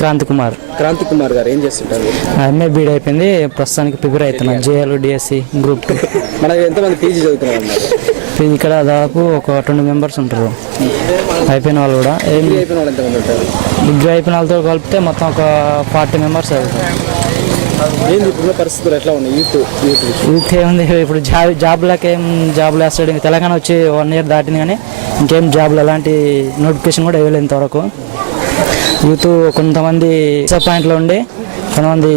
క్రాంతి కుమార్ గారు ఏం చేస్తుంటారు? ఎంఏ బీడ్ అయిపోయింది, ప్రస్తుతానికి ప్రిపేర్ అవుతున్నాను జేఎల్ డిఎస్సి గ్రూప్ 2. మన ఎంతమంది పీజీ చదువుతున్నారు? ఇక్కడ దాదాపు ఒక 20 మెంబర్స్ ఉంటారు. అయిపోయిన వాళ్ళు కూడా అయిపోయిన వాళ్ళు ఎంతమంది ఉంటారు? డిగ్రీ అయిపోయిన వాళ్ళతో కలిపితే మొత్తం ఒక 40 మెంబర్స్ అవుతారు. ఏంది ఇప్పుడున్న పరిస్థితులు ఎట్లా ఉన్నాయి? యూత్ ఏముంది ఇప్పుడు జాబ్లు వేస్తాడు. తెలంగాణ వచ్చి 1 year దాటింది కానీ ఇంకేం జాబ్లు ఎలాంటి నోటిఫికేషన్ కూడా ఇవ్వలేదు ఇంతవరకు. యూత్ కొంతమంది డిసప్పాయింట్లో ఉండి కొంతమంది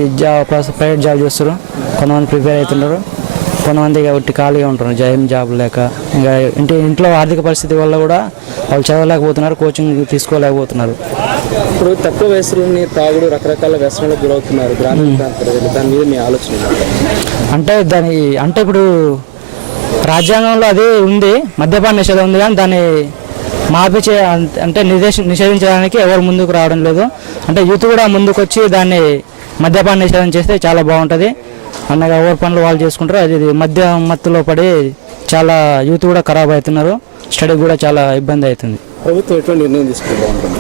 ప్రైవేట్ జాబ్ చేస్తారు, కొంతమంది ప్రిపేర్ అవుతున్నారు, కొంతమంది ఒట్టి ఖాళీగా ఉంటున్నారు ఏం జాబ్ లేక. ఇంకా ఇంట్లో ఆర్థిక పరిస్థితి వల్ల కూడా వాళ్ళు చదవలేకపోతున్నారు, కోచింగ్ తీసుకోలేకపోతున్నారు. ఇప్పుడు తక్కువ వయసులోని తాగుడు రకరకాల వ్యసనాలకు గురవుతున్నారు గ్రామీణ ప్రాంత ప్రజలు. దాని మీద మీ ఆలోచన అంటే ఇప్పుడు రాజ్యాంగంలో అది ఉంది, మద్యపాన నిషేధం ఉంది, కానీ దాన్ని మాపి అంటే నిషేధించడానికి ఎవరు ముందుకు రావడం లేదు. అంటే యూత్ కూడా ముందుకు వచ్చి దాన్ని మద్యపాన నిషేధం చేస్తే చాలా బాగుంటుంది. అన్నగా ఎవరి పనులు వాళ్ళు చేసుకుంటారు. అది మత్తులో పడి చాలా యూత్ కూడా ఖరాబ్ అవుతున్నారు, స్టడీ కూడా చాలా ఇబ్బంది అవుతుంది. ప్రభుత్వం ఎటువంటి నిర్ణయం తీసుకుంటే బాగుంటుంది?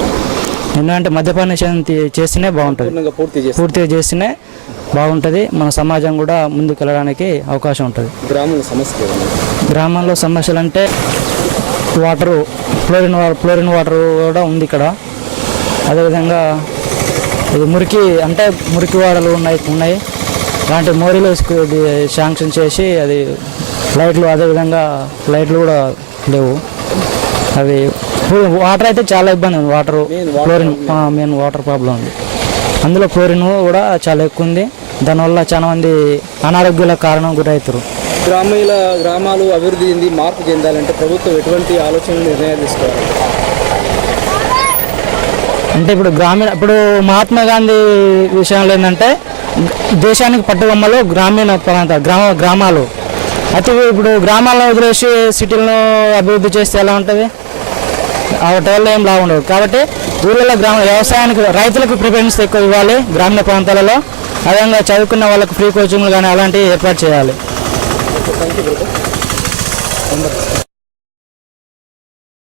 ఎందుకంటే మద్యపాన నిషేధం చేస్తేనే బాగుంటుంది, పూర్తిగా చేస్తేనే బాగుంటుంది. మన సమాజం కూడా ముందుకు వెళ్ళడానికి అవకాశం ఉంటుంది. గ్రామంలో సమస్యలు అంటే వాటరు, ఫ్లోరిన్ వాటర్ కూడా ఉంది ఇక్కడ. అదేవిధంగా ఇది మురికి వాడలు ఉన్నాయి. అలాంటి మోరీలు శాంక్షన్ చేసి అది లైట్లు, అదేవిధంగా లైట్లు కూడా లేవు. అవి వాటర్ అయితే చాలా ఇబ్బంది ఉంది. ఫ్లోరిన్ మెయిన్ వాటర్ ప్రాబ్లం ఉంది. అందులో ఫ్లోరిన్ కూడా చాలా ఎక్కువ ఉంది. దానివల్ల చాలా మంది అనారోగ్యాల కారణం గురవుతారు. గ్రామాలు అభివృద్ధి చెంది మార్పు చెందాలంటే ప్రభుత్వం ఎటువంటి ఆలోచనలు నిర్ణయాలు తీసుకోవాలి? అంటే ఇప్పుడు మహాత్మా గాంధీ విషయంలో ఏంటంటే దేశానికి పట్టుకొమ్మలు గ్రామాలు అయితే ఇప్పుడు గ్రామాలను వదిలేసి సిటీలను అభివృద్ధి చేస్తే ఎలా ఉంటుంది? ఆ టైంలో ఏం లాభం ఉండదు. కాబట్టి ఊళ్ళలో వ్యవసాయానికి రైతులకు ప్రిఫరెన్స్ ఎక్కువ ఇవ్వాలి గ్రామీణ ప్రాంతాలలో. అదేవిధంగా చదువుకున్న వాళ్ళకు ఫ్రీ కోచింగ్లు కానీ అలాంటివి ఏర్పాటు చేయాలి.